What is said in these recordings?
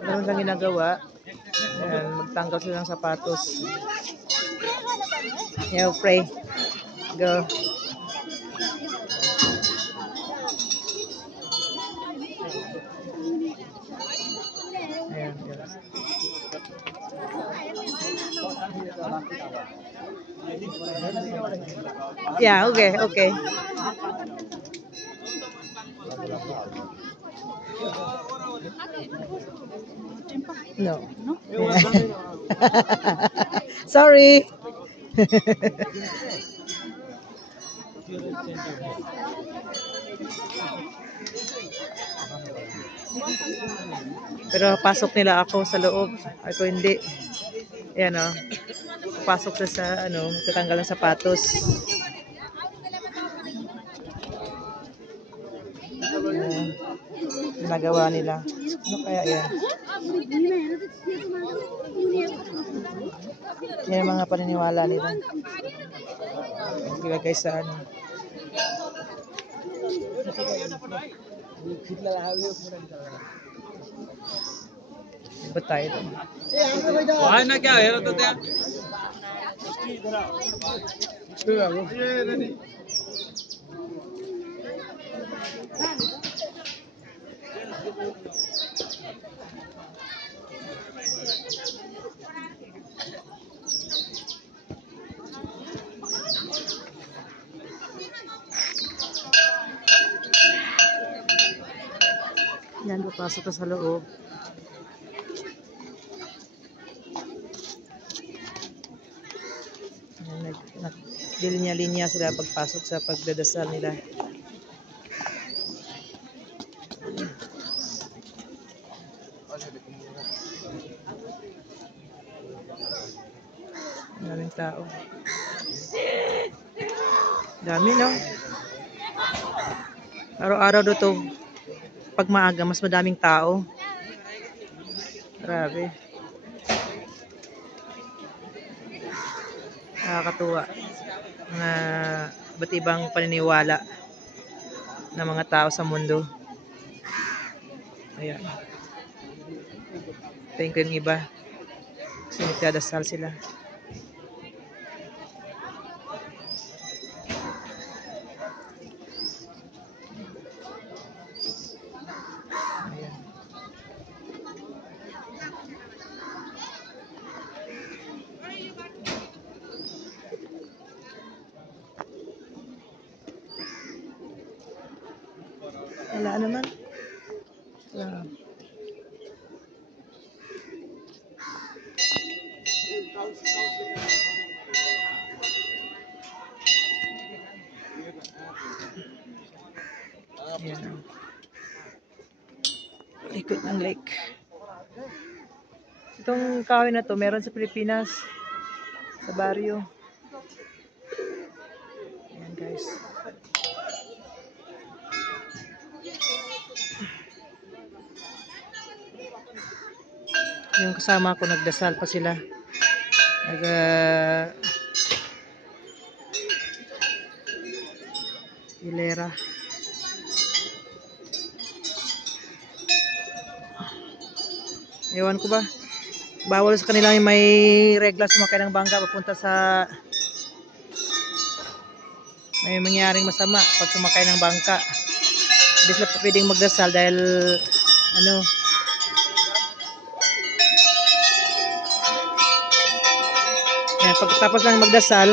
Ganun lang ginagawa. Ayan, magtanggal sila ng sapatos. Yeah, pray. Go. Ayan, guys. Yeah, okay, okay. No. Yeah. Sorry. Pero pasok nila ako sa loob. Ako hindi. Ayan o. Pasok sa ano, tatanggal ng sapatos. Ginagawa nila. Ano kaya yan? Yan ang mga paniniwala nila. Ilagay sa ano. Ba tayo doon? Why na kya? Hero to kya? Yan, papasok na sa loob. Linya-linya sila pagpasok sa pagdadasal nila. Daming tao. Dami, no? Araw-araw dito, pag maaga, mas madaming tao. Grabe. Nakakatuwa. Mga iba't ibang paniniwala ng mga tao sa mundo. Ayan. Tingin ko yung iba. Kasi nagdadasal sila. Ayan. Wala naman. Wala. Ayan. Likod ng lake. Itong kahoy na to, meron sa Pilipinas. Sa baryo. Ayan, guys. Yung kasama ko, nagdasal pa sila. Hilera. Ewan ko ba? Bawal sa kanila yung may regla sumakay ng bangka papunta sa may mangyaring masama pag sumakay ng bangka. Hindi sila pwedeng magdasal dahil ano, yan, pagkatapos lang magdasal,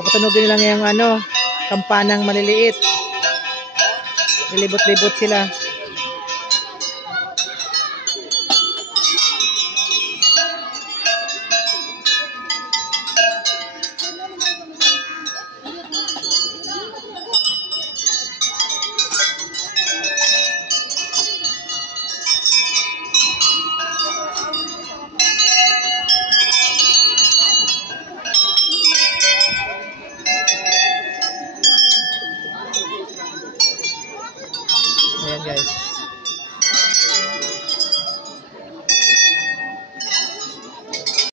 papatunugin nila ngayong ano, kampanang maliliit. Lilibot-libot sila.